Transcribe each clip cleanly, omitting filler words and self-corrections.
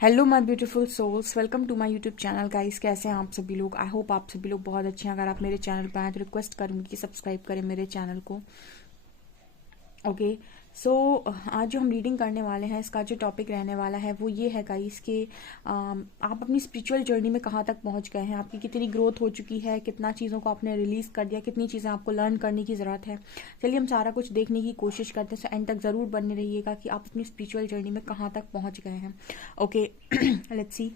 Hello my beautiful souls, welcome to my YouTube channel guys. कैसे हैं आप सभी लोग? आई होप आप सभी लोग बहुत अच्छे हैं। अगर आप मेरे चैनल पर आए तो रिक्वेस्ट करूंगी कि सब्सक्राइब करें मेरे चैनल को। ओके। सो आज जो हम रीडिंग करने वाले हैं, इसका जो टॉपिक रहने वाला है वो ये है गाइस कि आप अपनी स्पिरिचुअल जर्नी में कहाँ तक पहुँच गए हैं, आपकी कितनी ग्रोथ हो चुकी है, कितना चीज़ों को आपने रिलीज़ कर दिया, कितनी चीज़ें आपको लर्न करने की ज़रूरत है। चलिए हम सारा कुछ देखने की कोशिश करते हैं। सो एंड तक ज़रूर बने रहिएगा कि आप अपनी स्पिरिचुअल जर्नी में कहाँ तक पहुँच गए हैं। Okay, let's see.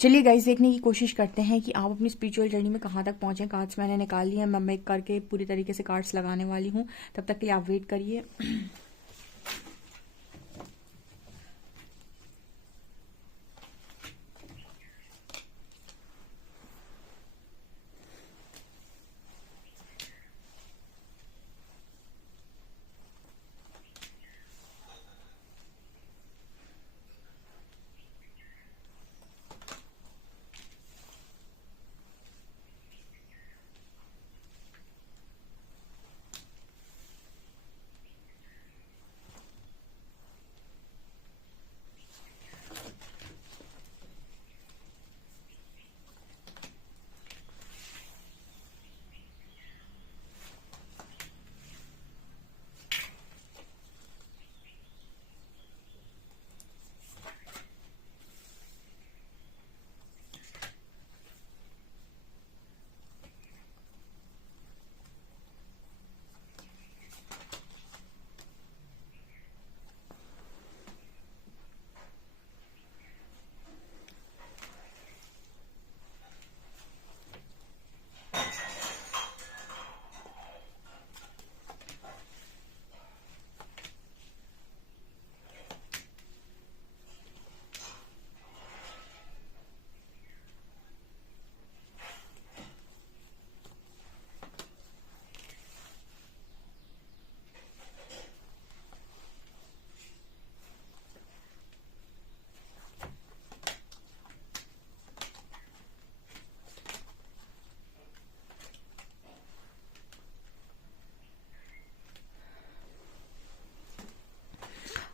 चलिए गाइस, देखने की कोशिश करते हैं कि आप अपनी स्पिरिचुअल जर्नी में कहाँ तक पहुँचे। कार्ड्स मैंने निकाल लिए हैं, मैं एक करके पूरी तरीके से कार्ड्स लगाने वाली हूँ। तब तक के लिए आप वेट करिए।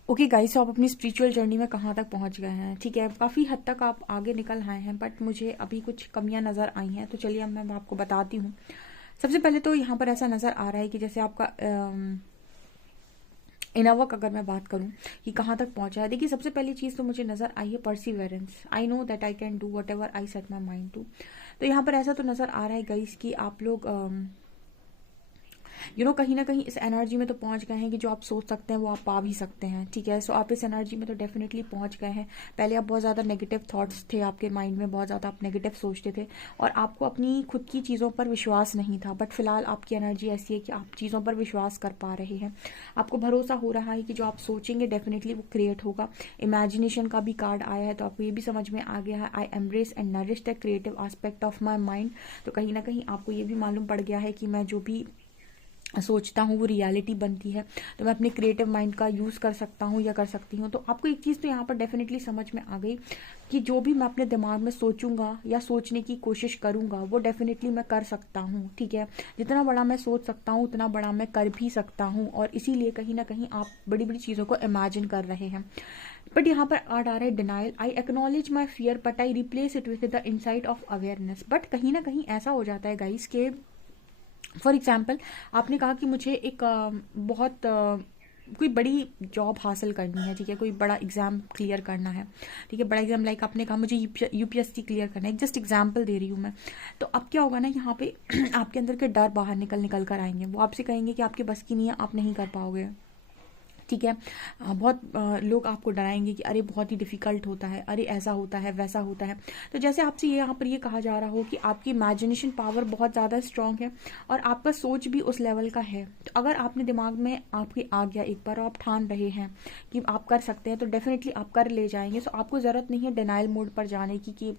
ओके गाइस, तो आप अपनी स्पिरिचुअल जर्नी में कहाँ तक पहुँच गए हैं? ठीक है, काफ़ी हद तक आप आगे निकल आए हैं, बट मुझे अभी कुछ कमियां नज़र आई हैं, तो चलिए अब मैं आपको बताती हूँ। सबसे पहले तो यहाँ पर ऐसा नज़र आ रहा है कि जैसे आपका इनर वर्क, अगर मैं बात करूँ कि कहाँ तक पहुँचा है, देखिए सबसे पहली चीज़ तो मुझे नज़र आई है perseverance. I know that I can do whatever I set my mind to. तो यहाँ पर ऐसा तो नज़र आ रहा है गाइस कि आप लोग कहीं ना कहीं इस एनर्जी में तो पहुंच गए हैं कि जो आप सोच सकते हैं वो आप पा भी सकते हैं। ठीक है, सो आप इस एनर्जी में तो डेफिनेटली पहुंच गए हैं। पहले आप बहुत ज़्यादा नेगेटिव थॉट्स थे आपके माइंड में, बहुत ज़्यादा आप नेगेटिव सोचते थे और आपको अपनी खुद की चीज़ों पर विश्वास नहीं था, बट फिलहाल आपकी एनर्जी ऐसी है कि आप चीज़ों पर विश्वास कर पा रहे हैं। आपको भरोसा हो रहा है कि जो आप सोचेंगे डेफिनेटली वो क्रिएट होगा। इमेजिनेशन का भी कार्ड आया है, तो आपको ये भी समझ में आ गया है, I embrace and nourish the creative aspect of my mind. तो कहीं ना कहीं आपको ये भी मालूम पड़ गया है कि मैं जो भी सोचता हूँ वो रियलिटी बनती है, तो मैं अपने क्रिएटिव माइंड का यूज़ कर सकता हूँ या कर सकती हूँ। तो आपको एक चीज़ तो यहाँ पर डेफिनेटली समझ में आ गई कि जो भी मैं अपने दिमाग में सोचूंगा या सोचने की कोशिश करूंगा वो डेफिनेटली मैं कर सकता हूँ। ठीक है, जितना बड़ा मैं सोच सकता हूँ उतना बड़ा मैं कर भी सकता हूँ, और इसीलिए कहीं ना कहीं आप बड़ी बड़ी चीज़ों को इमेजिन कर रहे हैं। बट यहाँ पर आ रहा है denial. I acknowledge my fear but I replace it with the insight of awareness. But कहीं ना कहीं ऐसा हो जाता है गाइस के, फॉर एग्जाम्पल आपने कहा कि मुझे एक बहुत कोई बड़ी जॉब हासिल करनी है। ठीक है, कोई बड़ा एग्जाम क्लियर करना है। ठीक है, बड़ा एग्जाम, लाइक आपने कहा मुझे यूपीएससी क्लियर करना है, जस्ट एग्जाम्पल दे रही हूँ मैं। तो अब क्या होगा ना, यहाँ पे आपके अंदर के डर बाहर निकल कर आएंगे। वो आपसे कहेंगे कि आपके बस की नहीं है, आप नहीं कर पाओगे। ठीक है, बहुत लोग आपको डराएंगे कि अरे बहुत ही डिफ़िकल्ट होता है, अरे ऐसा होता है वैसा होता है। तो जैसे आपसे ये यहाँ पर ये कहा जा रहा हो कि आपकी इमेजिनेशन पावर बहुत ज़्यादा स्ट्रांग है और आपका सोच भी उस लेवल का है। तो अगर आपने दिमाग में आपकी आ गया एक बार और आप ठान रहे हैं कि आप कर सकते हैं, तो डेफिनेटली आप कर ले जाएंगे। सो आपको ज़रूरत नहीं है डिनाइल मोड पर जाने की कि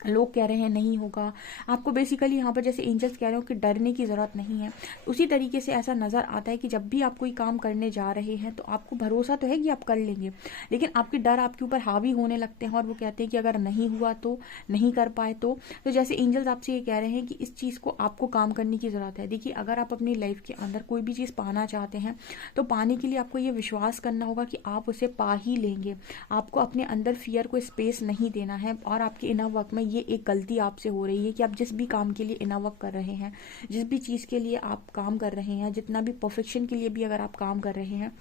लोग कह रहे हैं नहीं होगा। आपको बेसिकली यहाँ पर जैसे एंजल्स कह रहे हो कि डरने की ज़रूरत नहीं है। उसी तरीके से ऐसा नज़र आता है कि जब भी आप कोई काम करने जा रहे हैं तो आपको भरोसा तो है कि आप कर लेंगे, लेकिन आपके डर आपके ऊपर हावी होने लगते हैं और वो कहते हैं कि अगर नहीं हुआ तो, नहीं कर पाए तो जैसे एंजल्स आपसे ये कह रहे हैं कि इस चीज़ को आपको काम करने की ज़रूरत है। देखिए, अगर आप अपनी लाइफ के अंदर कोई भी चीज़ पाना चाहते हैं तो पाने के लिए आपको ये विश्वास करना होगा कि आप उसे पा ही लेंगे। आपको अपने अंदर फियर को स्पेस नहीं देना है। और आपके इनर वर्क में ये एक गलती आपसे हो रही है कि आप जिस भी काम के लिए इनर वर्क कर रहे हैं, जिस भी चीज़ के लिए आप काम कर रहे हैं, जितना भी परफेक्शन के लिए भी अगर आप काम कर रहे हैं,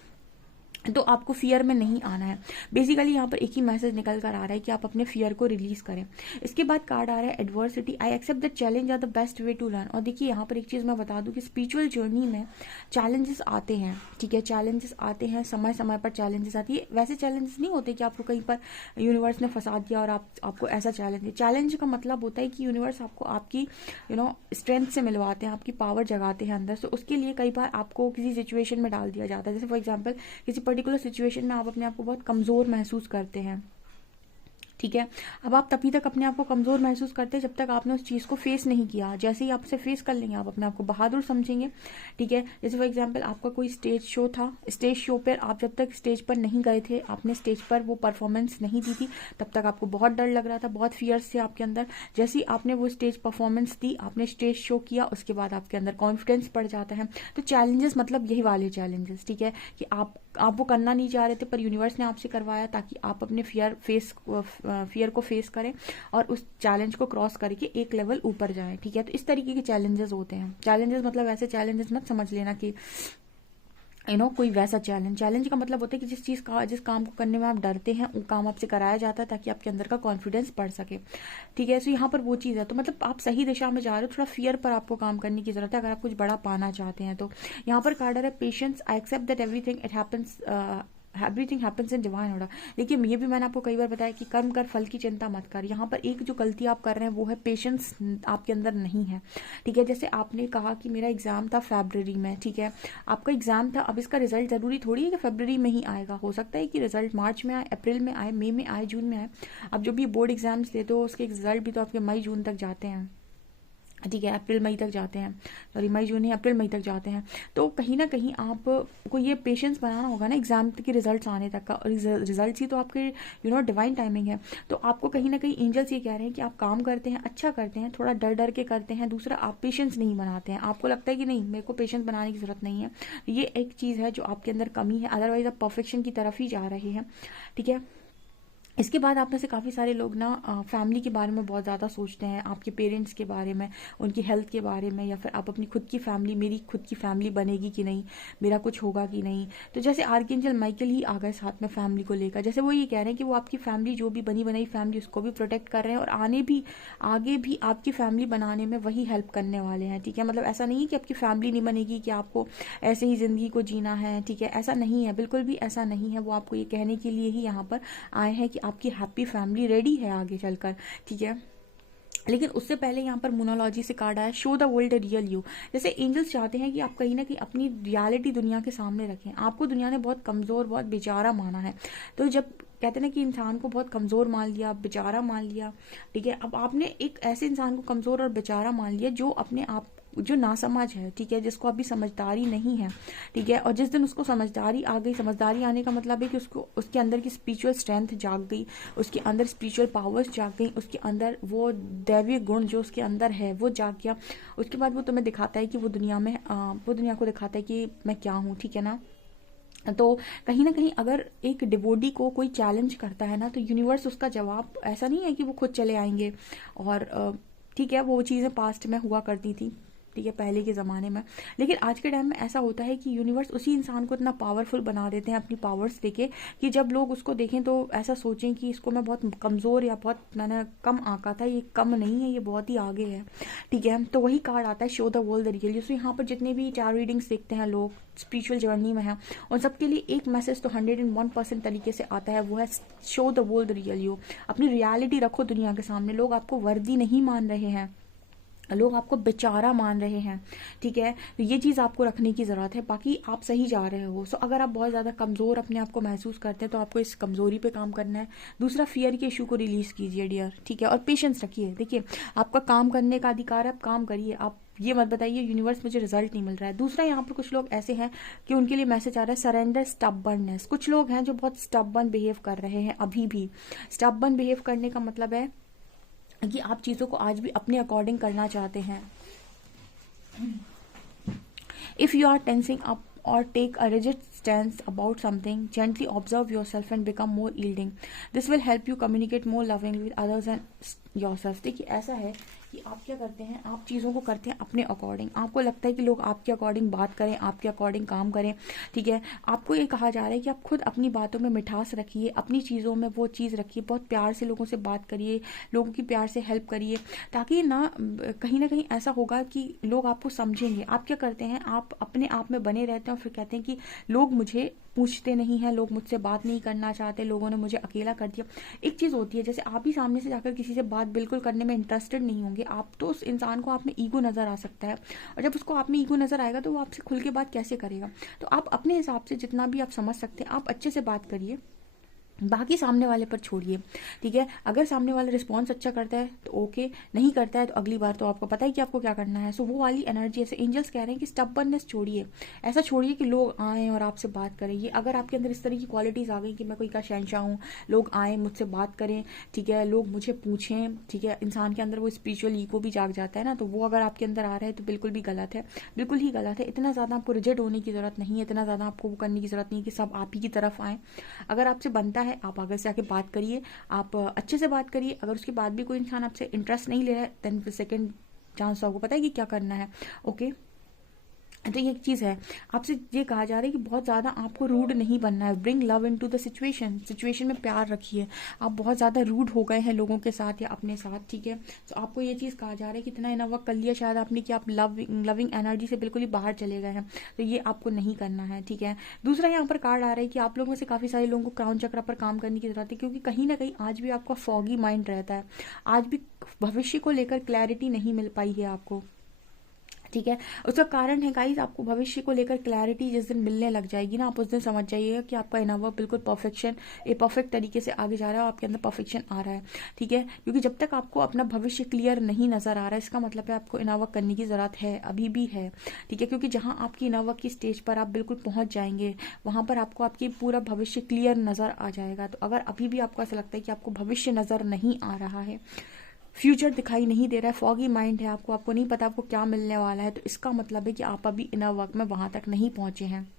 तो आपको फियर में नहीं आना है। बेसिकली यहाँ पर एक ही मैसेज निकल कर आ रहा है कि आप अपने फियर को रिलीज करें। इसके बाद कार्ड आ रहा है adversity. I accept that challenge are the best way to learn. और देखिए, यहाँ पर एक चीज़ मैं बता दूं कि स्पिरिचुअल जर्नी में चैलेंजेस आते हैं। ठीक है, चैलेंजेस आते हैं, समय समय पर चैलेंजेस आती है। वैसे चैलेंजेस नहीं होते कि आपको कहीं पर यूनिवर्स ने फंसा दिया और आपको ऐसा चैलेंज है। चैलेंज का मतलब होता है कि यूनिवर्स आपको आपकी स्ट्रेंथ से मिलवाते हैं, आपकी पावर जगाते हैं अंदर से। उसके लिए कई बार आपको किसी सिचुएशन में डाल दिया जाता है। जैसे फॉर एग्जाम्पल किसी पर्टिकुलर सिचुएशन में आप अपने आप को बहुत कमज़ोर महसूस करते हैं। ठीक है, अब आप तभी तक अपने आप को कमज़ोर महसूस करते हैं जब तक आपने उस चीज़ को फेस नहीं किया। जैसे ही आप उसे फेस कर लेंगे, आप अपने आप को बहादुर समझेंगे। ठीक है, जैसे फॉर एग्जांपल आपका कोई स्टेज शो था, स्टेज शो पर आप जब तक स्टेज पर नहीं गए थे, आपने स्टेज पर वो परफॉर्मेंस नहीं दी थी, तब तक आपको बहुत डर लग रहा था, बहुत फियर्स थे आपके अंदर। जैसे ही आपने वो स्टेज परफॉर्मेंस दी, आपने स्टेज शो किया, उसके बाद आपके अंदर कॉन्फिडेंस बढ़ जाता है। तो चैलेंजेस मतलब यही वाले चैलेंजेस। ठीक है, कि आप वो करना नहीं चाह रहे थे पर यूनिवर्स ने आपसे करवाया ताकि आप अपने फियर को फेस करें और उस चैलेंज को क्रॉस करके एक लेवल ऊपर जाएं। ठीक है, तो इस तरीके के चैलेंजेस होते हैं। चैलेंजेस मतलब ऐसे चैलेंजेस मत समझ लेना कि कोई वैसा चैलेंज का मतलब होता है कि जिस काम को करने में आप डरते हैं वो काम आपसे कराया जाता है ताकि आपके अंदर का कॉन्फिडेंस बढ़ सके। ठीक है, तो यहाँ पर वो चीज़ है। तो मतलब आप सही दिशा में जा रहे हो, थोड़ा फियर पर आपको काम करने की जरूरत है अगर आप कुछ बड़ा पाना चाहते हैं। तो यहाँ पर कार्ड है patience. I accept that everything happens in divine order. देखिए, ये भी मैंने आपको कई बार बताया कि कर्म कर, फल की चिंता मत कर। यहाँ पर एक जो गलती आप कर रहे हैं वो है पेशेंस आपके अंदर नहीं है। ठीक है, जैसे आपने कहा कि मेरा एग्जाम था फरवरी में। ठीक है, आपका एग्जाम था, अब इसका रिजल्ट जरूरी थोड़ी है कि फरवरी में ही आएगा। हो सकता है कि रिजल्ट मार्च में आए, अप्रैल में आए, मई में आए, जून में आए। अब जो भी बोर्ड एग्जाम्स देते हो उसके रिजल्ट भी तो आपके मई जून तक जाते हैं। ठीक है, अप्रैल मई तक जाते हैं, सॉरी मई जून नहीं, अप्रैल मई तक जाते हैं। तो कहीं ना कहीं आपको ये पेशेंस बनाना होगा ना एग्जाम के रिजल्ट्स आने तक का, और रिजल्ट्स ही तो आपके डिवाइन टाइमिंग है। तो आपको कहीं ना कहीं एंजल्स ये कह रहे हैं कि आप काम करते हैं, अच्छा करते हैं, थोड़ा डर डर के करते हैं। दूसरा, आप पेशेंस नहीं बनाते हैं, आपको लगता है कि नहीं मेरे को पेशेंस बनाने की जरूरत नहीं है। ये एक चीज़ है जो आपके अंदर कमी है, अदरवाइज आप परफेक्शन की तरफ ही जा रहे हैं। ठीक है, इसके बाद आप में से काफ़ी सारे लोग ना फैमिली के बारे में बहुत ज़्यादा सोचते हैं, आपके पेरेंट्स के बारे में, उनकी हेल्थ के बारे में, या फिर आप अपनी खुद की फैमिली, मेरी खुद की फैमिली बनेगी कि नहीं, मेरा कुछ होगा कि नहीं। तो जैसे आर्कएंजल माइकल ही आ गए साथ में फैमिली को लेकर, जैसे वो ये कह रहे हैं कि वो आपकी फैमिली जो भी बनी बनाई फैमिली उसको भी प्रोटेक्ट कर रहे हैं, और आगे भी आपकी फैमिली बनाने में वही हेल्प करने वाले हैं। ठीक है, मतलब ऐसा नहीं है कि आपकी फैमिली नहीं बनेगी, कि आपको ऐसे ही ज़िंदगी को जीना है। ठीक है, ऐसा नहीं है, बिल्कुल भी ऐसा नहीं है। वो आपको ये कहने के लिए ही यहाँ पर आए हैं कि आपकी हैप्पी फैमिली रेडी है आगे चलकर। ठीक है, लेकिन उससे पहले यहाँ पर मोनोलॉजी से कार्ड आया, show the world real you. जैसे एंजल्स चाहते हैं कि आप कहीं ना कहीं अपनी रियलिटी दुनिया के सामने रखें। आपको दुनिया ने बहुत कमज़ोर, बहुत बेचारा माना है। तो जब कहते हैं ना कि इंसान को बहुत कमज़ोर मान लिया, बेचारा मान लिया, ठीक है, अब आपने एक ऐसे इंसान को कमज़ोर और बेचारा मान लिया जो अपने आप, जो नासमझ है, ठीक है, जिसको अभी समझदारी नहीं है। ठीक है, और जिस दिन उसको समझदारी आ गई, समझदारी आने का मतलब है कि उसको उसके अंदर की स्पिरिचुअल स्ट्रेंथ जाग गई, उसके अंदर स्पिरिचुअल पावर्स जाग गई, उसके अंदर वो दैवीय गुण जो उसके अंदर है वो जाग गया। उसके बाद वो तुम्हें दिखाता है कि वो दुनिया में वो दुनिया को दिखाता है कि मैं क्या हूँ। ठीक है ना, तो कहीं ना कहीं अगर एक डिवोडी को कोई चैलेंज करता है ना, तो यूनिवर्स उसका जवाब ऐसा नहीं है कि वो खुद चले आएंगे। और ठीक है, वो चीज़ें पास्ट में हुआ करती थी, ठीक है, पहले के ज़माने में। लेकिन आज के टाइम में ऐसा होता है कि यूनिवर्स उसी इंसान को इतना पावरफुल बना देते हैं अपनी पावर्स देके, कि जब लोग उसको देखें तो ऐसा सोचें कि इसको मैं बहुत कमज़ोर या बहुत मैंने कम आंका था। ये कम नहीं है, ये बहुत ही आगे है। ठीक है, तो वही कार्ड आता है, show the world the real you. So यहाँ पर जितने भी चार रीडिंग्स देखते हैं लोग, स्पिरिचुअल जर्नी में है, उन सबके लिए एक मैसेज तो 101% तरीके से आता है, वो है show the world the real you. अपनी रियलिटी रखो दुनिया के सामने। लोग आपको वर्दी नहीं मान रहे हैं, लोग आपको बेचारा मान रहे हैं। ठीक है, तो ये चीज़ आपको रखने की ज़रूरत है, बाकी आप सही जा रहे हो। सो अगर आप बहुत ज़्यादा कमज़ोर अपने आप को महसूस करते हैं तो आपको इस कमज़ोरी पे काम करना है। दूसरा, फियर के इशू को रिलीज़ कीजिए डियर। ठीक है, और पेशेंस रखिए। देखिए, आपका काम करने का अधिकार है, आप काम करिए। आप ये मत बताइए यूनिवर्स मुझे रिजल्ट नहीं मिल रहा है। दूसरा, यहाँ पर कुछ लोग ऐसे हैं कि उनके लिए मैसेज आ रहा है सरेंडर स्टबर्ननेस। कुछ लोग हैं जो बहुत स्टबर्न बिहेव कर रहे हैं अभी भी। स्टबर्न बिहेव करने का मतलब है कि आप चीज़ों को आज भी अपने अकॉर्डिंग करना चाहते हैं। If you are tensing up or take a rigid stance about something, gently observe yourself and become more yielding. This will help you communicate more lovingly with others and yourself. देखिए, ऐसा है कि आप क्या करते हैं, आप चीज़ों को करते हैं अपने अकॉर्डिंग। आपको लगता है कि लोग आपके अकॉर्डिंग बात करें, आपके अकॉर्डिंग काम करें। ठीक है, आपको ये कहा जा रहा है कि आप खुद अपनी बातों में मिठास रखिए, अपनी चीज़ों में वो चीज़ रखिए, बहुत प्यार से लोगों से बात करिए, लोगों की प्यार से हेल्प करिए, ताकि ना कहीं ऐसा होगा कि लोग आपको समझेंगे। आप क्या करते हैं, आप अपने आप में बने रहते हैं और फिर कहते हैं कि लोग मुझे पूछते नहीं हैं, लोग मुझसे बात नहीं करना चाहते, लोगों ने मुझे अकेला कर दिया। एक चीज़ होती है, जैसे आप ही सामने से जाकर किसी से बात बिल्कुल करने में इंटरेस्टेड नहीं होंगे आप, तो उस इंसान को आप में ईगो नज़र आ सकता है, और जब उसको आप में ईगो नज़र आएगा तो वो आपसे खुल के बात कैसे करेगा। तो आप अपने हिसाब से जितना भी आप समझ सकते हैं आप अच्छे से बात करिए, बाकी सामने वाले पर छोड़िए। ठीक है, अगर सामने वाला रिस्पॉन्स अच्छा करता है तो ओके, नहीं करता है तो अगली बार तो आपको पता है कि आपको क्या करना है। सो वो वाली एनर्जी, ऐसे एंजल्स कह रहे हैं कि स्टबर्ननेस छोड़िए। ऐसा छोड़िए कि लोग आएँ और आपसे बात करें। ये अगर आपके अंदर इस तरह की क्वालिटीज़ आ गई कि मैं कोई का शहंशाह हूँ, लोग आएँ मुझसे बात करें, ठीक है, लोग मुझे पूछें, ठीक है, इंसान के अंदर वो स्पिरिचुअल ईगो भी जाग जाता है ना, तो वो अगर आपके अंदर आ रहा है तो बिल्कुल भी गलत है, बिल्कुल ही गलत है। इतना ज़्यादा आपको रिजेक्ट होने की ज़रूरत नहीं है, इतना ज़्यादा आपको वो करने की ज़रूरत नहीं है कि सब आप ही की तरफ आएँ। अगर आपसे बनता है आप आगे से आके बात करिए, आप अच्छे से बात करिए। अगर उसके बाद भी कोई इंसान आपसे इंटरेस्ट नहीं ले रहा है, देन सेकंड चांस आपको पता है कि क्या करना है। ओके, तो ये एक चीज़ है, आपसे ये कहा जा रहा है कि बहुत ज़्यादा आपको रूड नहीं बनना है। Bring love into the situation, situation में प्यार रखिए। आप बहुत ज़्यादा रूड हो गए हैं लोगों के साथ या अपने साथ, ठीक है, तो आपको ये चीज़ कहा जा रहा है कि इतना इनफ वर्क कर लिया शायद आपने कि आप लविंग एनर्जी से बिल्कुल ही बाहर चले गए हैं, तो ये आपको नहीं करना है। ठीक है, दूसरा यहाँ पर कार्ड आ रहा है कि आप लोगों में से काफ़ी सारे लोगों को क्राउन चक्र पर काम करने की जरूरत है, क्योंकि कहीं ना कहीं आज भी आपका फॉगी माइंड रहता है, आज भी भविष्य को लेकर क्लैरिटी नहीं मिल पाई है आपको। ठीक है। उसका कारण है गाइस, आपको भविष्य को लेकर क्लैरिटी जिस दिन मिलने लग जाएगी ना, आप उस दिन समझ जाइएगा कि आपका इनर वर्क बिल्कुल परफेक्ट तरीके से आगे जा रहा है और आपके अंदर परफेक्शन आ रहा है। ठीक है, क्योंकि जब तक आपको अपना भविष्य क्लियर नहीं नजर आ रहा है, इसका मतलब है आपको इनर वर्क करने की जरूरत है, अभी भी है। ठीक है, क्योंकि जहां आपकी इनर वर्क की स्टेज पर आप बिल्कुल पहुंच जाएंगे, वहां पर आपको आपकी पूरा भविष्य क्लियर नजर आ जाएगा। तो अगर अभी भी आपको ऐसा लगता है कि आपको भविष्य नजर नहीं आ रहा है, फ्यूचर दिखाई नहीं दे रहा है, फॉगी माइंड है, आपको नहीं पता आपको क्या मिलने वाला है, तो इसका मतलब है कि आप अभी इनर वर्क में वहां तक नहीं पहुंचे हैं।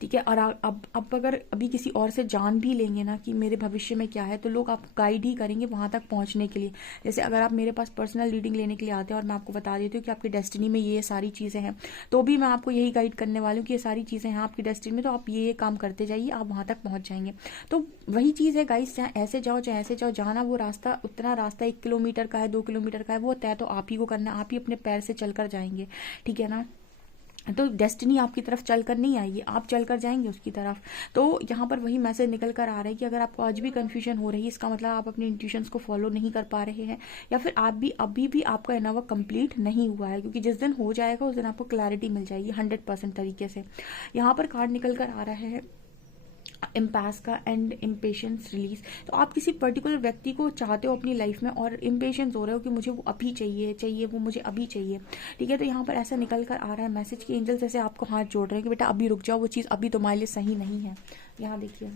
ठीक है, और अब अगर अभी किसी और से जान भी लेंगे ना कि मेरे भविष्य में क्या है, तो लोग आपको गाइड ही करेंगे वहां तक पहुंचने के लिए। जैसे अगर आप मेरे पास पर्सनल रीडिंग लेने के लिए आते हैं और मैं आपको बता देती हूँ कि आपकी डेस्टिनी में ये सारी चीजें हैं, तो भी मैं आपको यही गाइड करने वाली हूँ कि ये सारी चीजें हैं आपकी डेस्टिनी में, तो आप ये काम करते जाइए, आप वहां तक पहुंच जाएंगे। तो वही चीज है गाइस, चाहे ऐसे जाओ चाहे ऐसे जाओ, जाना वो रास्ता, उतना रास्ता 1 किलोमीटर का है, 2 किलोमीटर का है, वो तय तो आप ही को करना है, आप ही अपने पैर से चलकर जाएंगे। ठीक है ना, तो डेस्टिनी आपकी तरफ चलकर नहीं आएगी, आप चलकर जाएंगे उसकी तरफ। तो यहाँ पर वही मैसेज निकल कर आ रहा है कि अगर आपको आज भी कंफ्यूजन हो रही है, इसका मतलब आप अपने इंट्यूशंस को फॉलो नहीं कर पा रहे हैं, या फिर आप भी अभी भी आपका इनर वर्क कंप्लीट नहीं हुआ है, क्योंकि जिस दिन हो जाएगा उस दिन आपको क्लैरिटी मिल जाएगी 100% तरीके से। यहाँ पर कार्ड निकल कर आ रहा है इम्पैस का एंड इम्पेशंस रिलीज। तो आप किसी पर्टिकुलर व्यक्ति को चाहते हो अपनी लाइफ में और इम्पेशंस हो रहे हो कि मुझे वो अभी चाहिए, वो मुझे अभी चाहिए। ठीक है, तो यहाँ पर ऐसा निकल कर आ रहा है मैसेज कि एंजल्स ऐसे आपको हाथ जोड़ रहे हैं कि बेटा अभी रुक जाओ, वो चीज़ अभी तुम्हारे लिए सही नहीं है। यहाँ देखिए,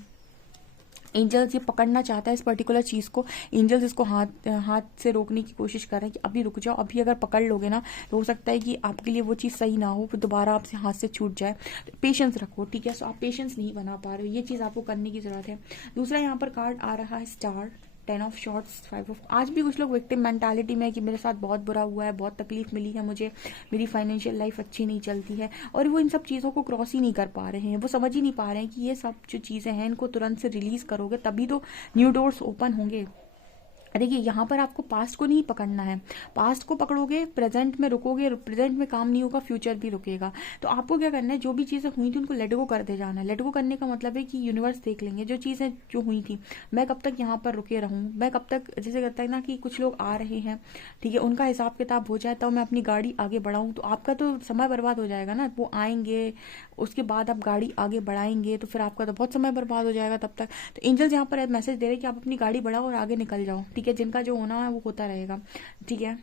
एंजल्स ये पकड़ना चाहता है इस पर्टिकुलर चीज़ को, एंजल्स इसको हाथ से रोकने की कोशिश कर रहे हैं कि अभी रुक जाओ, अभी अगर पकड़ लोगे ना तो हो सकता है कि आपके लिए वो चीज़ सही ना हो, फिर दोबारा आपसे हाथ से छूट जाए। तो पेशेंस रखो। ठीक है, सो आप पेशेंस नहीं बना पा रहे हो, ये चीज़ आपको करने की जरूरत है। दूसरा यहाँ पर कार्ड आ रहा है स्टार, 10 ऑफ शॉर्ट्स, 5 ऑफ। आज भी कुछ लोग विक्टिम मेंटालिटी में है कि मेरे साथ बहुत बुरा हुआ है, बहुत तकलीफ मिली है मुझे, मेरी फाइनेंशियल लाइफ अच्छी नहीं चलती है, और वो इन सब चीज़ों को क्रॉस ही नहीं कर पा रहे हैं। वो समझ ही नहीं पा रहे हैं कि ये सब जो चीज़ें हैं इनको तुरंत से रिलीज करोगे तभी तो न्यू डोर्स ओपन होंगे। देखिए, यहाँ पर आपको पास्ट को नहीं पकड़ना है, पास्ट को पकड़ोगे प्रेजेंट में रुकोगे, प्रेजेंट में काम नहीं होगा, फ्यूचर भी रुकेगा। तो आपको क्या करना है, जो भी चीज़ें हुई थी उनको लेट गो करते जाना है। लेट गो करने का मतलब है कि यूनिवर्स देख लेंगे जो चीज़ें जो हुई थी, मैं कब तक यहाँ पर रुके रहूँ, मैं कब तक, जैसे कहता है ना कि कुछ लोग आ रहे हैं, ठीक है, उनका हिसाब किताब हो जाए तब मैं अपनी गाड़ी आगे बढ़ाऊँ, तो आपका तो समय बर्बाद हो जाएगा ना। वो आएंगे, उसके बाद आप गाड़ी आगे बढ़ाएंगे, तो फिर आपका तो बहुत समय बर्बाद हो जाएगा तब तक। तो एंजल्स यहाँ पर मैसेज दे रहे हैं कि आप अपनी गाड़ी बढ़ाओ और आगे निकल जाओ। ठीक है, जिनका जो होना है वो होता रहेगा। ठीक है,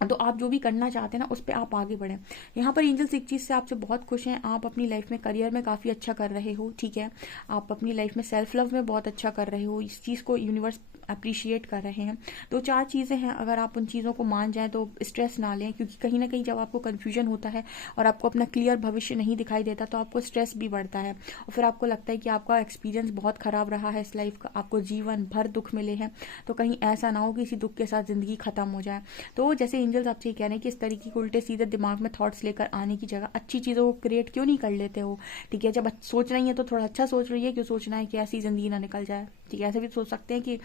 तो आप जो भी करना चाहते हैं ना उस पर आप आगे बढ़ें। यहाँ पर एंजल्स एक चीज़ से आपसे बहुत खुश हैं, आप अपनी लाइफ में करियर में काफ़ी अच्छा कर रहे हो। ठीक है, आप अपनी लाइफ में सेल्फ लव में बहुत अच्छा कर रहे हो, इस चीज़ को यूनिवर्स अप्रिशिएट कर रहे हैं। 2-4 चीज़ें हैं, अगर आप उन चीज़ों को मान जाएं तो स्ट्रेस ना लें, क्योंकि कहीं ना कहीं जब आपको कन्फ्यूजन होता है और आपको अपना क्लियर भविष्य नहीं दिखाई देता तो आपको स्ट्रेस भी बढ़ता है, और फिर आपको लगता है कि आपका एक्सपीरियंस बहुत ख़राब रहा है इस लाइफ का, आपको जीवन भर दुख मिले हैं, तो कहीं ऐसा ना हो कि इसी दुख के साथ ज़िंदगी ख़त्म हो जाए। तो जैसे एंजल्स आपसे कह रहे हैं कि इस तरीके के उल्टे सीधे दिमाग में थॉट्स लेकर आने की जगह अच्छी चीज़ों को क्रिएट क्यों नहीं कर लेते हो। ठीक है, जब सोच रही है तो थोड़ा अच्छा सोच रही है, क्यों सोचना है कि ऐसी ज़िंदगी ना निकल जाए। ठीक है, ऐसे भी सोच सकते हैं कि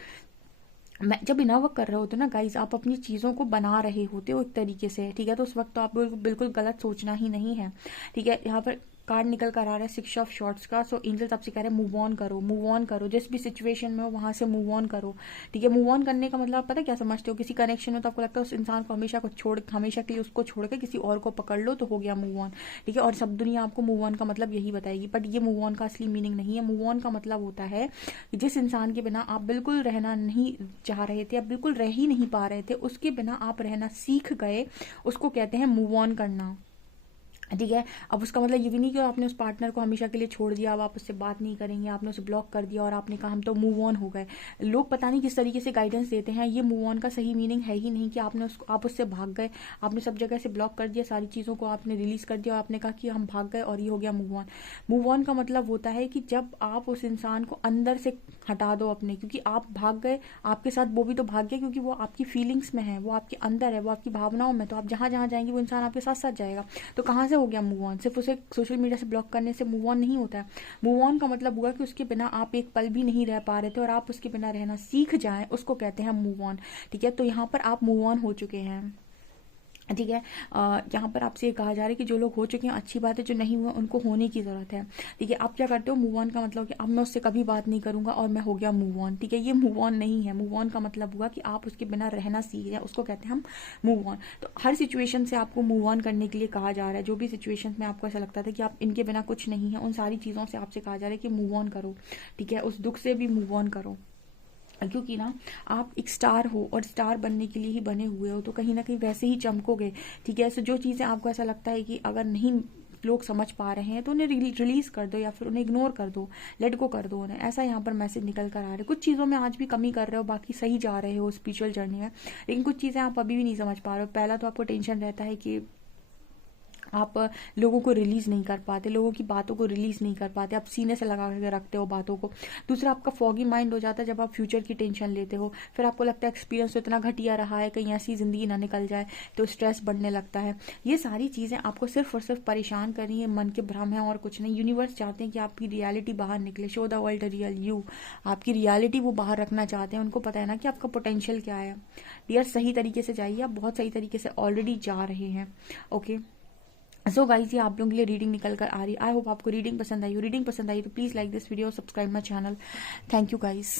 मैं जब इनर वर्क कर रहे होते ना गाइस, आप अपनी चीज़ों को बना रहे होते हो एक तरीके से। ठीक है, तो उस वक्त तो आपको बिल्कुल गलत सोचना ही नहीं है। ठीक है, यहाँ पर कार्ड निकल कर आ रहा है 6 ऑफ शॉर्ट्स का। सो एंजल्स आपसे कह रहे हैं मूव ऑन करो, मूव ऑन करो, जिस भी सिचुएशन में हो वहां से मूव ऑन करो। ठीक है, मूव ऑन करने का मतलब पता क्या समझते हो, किसी कनेक्शन में तो आपको लगता है उस इंसान को हमेशा के लिए उसको छोड़ के किसी और को पकड़ लो तो हो गया मूव ऑन। ठीक है, और सब दुनिया आपको मूव ऑन का मतलब यही बताएगी, बट ये मूव ऑन का असली मीनिंग नहीं है। मूव ऑन का मतलब होता है कि जिस इंसान के बिना आप बिल्कुल रहना नहीं चाह रहे थे, आप बिल्कुल रह ही नहीं पा रहे थे, उसके बिना आप रहना सीख गए, उसको कहते हैं मूव ऑन करना। ठीक है, अब उसका मतलब ये भी नहीं कि आपने उस पार्टनर को हमेशा के लिए छोड़ दिया, अब आप उससे बात नहीं करेंगे, आपने उसे ब्लॉक कर दिया और आपने कहा हम तो मूव ऑन हो गए। लोग पता नहीं किस तरीके से गाइडेंस देते हैं, ये मूव ऑन का सही मीनिंग है ही नहीं कि आप उससे भाग गए, आपने सब जगह से ब्लॉक कर दिया, सारी चीज़ों को आपने रिलीज कर दिया और आपने कहा कि हम भाग गए और ये हो गया मूव ऑन। मूव ऑन का मतलब होता है कि जब आप उस इंसान को अंदर से हटा दो अपने, क्योंकि आप भाग गए, आपके साथ वो भी तो भाग गया, क्योंकि वो आपकी फीलिंग्स में है, वो आपके अंदर है, वो आपकी भावनाओं में, तो आप जहाँ जहाँ जाएंगे वो इंसान आपके साथ साथ जाएगा। तो कहाँ से हो गया मूव ऑन, सिर्फ उसे सोशल मीडिया से ब्लॉक करने से मूव ऑन नहीं होता है। मूव ऑन का मतलब हुआ कि उसके बिना आप एक पल भी नहीं रह पा रहे थे और आप उसके बिना रहना सीख जाएं, उसको कहते हैं मूव ऑन। ठीक है, तो यहाँ पर आप मूव ऑन हो चुके हैं। ठीक है। यहाँ पर आपसे ये कहा जा रहा है कि जो लोग हो चुके हैं अच्छी बात है, जो नहीं हुआ उनको होने की ज़रूरत है। ठीक है, आप क्या करते हो, मूव ऑन का मतलब कि अब मैं उससे कभी बात नहीं करूँगा और मैं हो गया मूव ऑन। ठीक है, ये मूव ऑन नहीं है। मूव ऑन का मतलब हुआ कि आप उसके बिना रहना सीख जाए, उसको कहते हैं हम मूव ऑन। तो हर सिचुएशन से आपको मूव ऑन करने के लिए कहा जा रहा है। जो भी सिचुएशन में आपको ऐसा लगता था कि आप इनके बिना कुछ नहीं है, उन सारी चीज़ों से आपसे कहा जा रहा है कि मूव ऑन करो। ठीक है, उस दुख से भी मूव ऑन करो, क्योंकि ना आप एक स्टार हो और स्टार बनने के लिए ही बने हुए हो, तो कहीं ना कहीं वैसे ही चमकोगे। ठीक है, सो जो चीज़ें आपको ऐसा लगता है कि अगर नहीं लोग समझ पा रहे हैं तो उन्हें रिलीज कर दो या फिर उन्हें इग्नोर कर दो, लेट गो कर दो उन्हें। ऐसा यहाँ पर मैसेज निकल कर आ रहा है। कुछ चीज़ों में आज भी कमी कर रहे हो, बाकी सही जा रहे हो स्पिरिचुअल जर्नी में, लेकिन कुछ चीज़ें आप अभी भी नहीं समझ पा रहे हो। पहला तो आपको टेंशन रहता है कि आप लोगों को रिलीज़ नहीं कर पाते, लोगों की बातों को रिलीज़ नहीं कर पाते, आप सीने से लगा के रखते हो बातों को। दूसरा, आपका फॉगी माइंड हो जाता है जब आप फ्यूचर की टेंशन लेते हो। फिर आपको लगता है एक्सपीरियंस तो इतना घटिया रहा है, कहीं ऐसी ज़िंदगी ना निकल जाए, तो स्ट्रेस बढ़ने लगता है। ये सारी चीज़ें आपको सिर्फ और सिर्फ परेशान कर रही है, मन के भ्रम है और कुछ नहीं। यूनिवर्स चाहते हैं कि आपकी रियलिटी बाहर निकले, show the world real you. आपकी रियलिटी वो बाहर रखना चाहते हैं, उनको पता है ना कि आपका पोटेंशियल क्या है। डियर, सही तरीके से जाइए, आप बहुत सही तरीके से ऑलरेडी जा रहे हैं। ओके, सो गाइज, ये आप लोगों के लिए रीडिंग निकल कर आ रही है। आई होप आपको रीडिंग पसंद आई हो। रीडिंग पसंद आई तो please like this video, subscribe my channel. Thank you guys.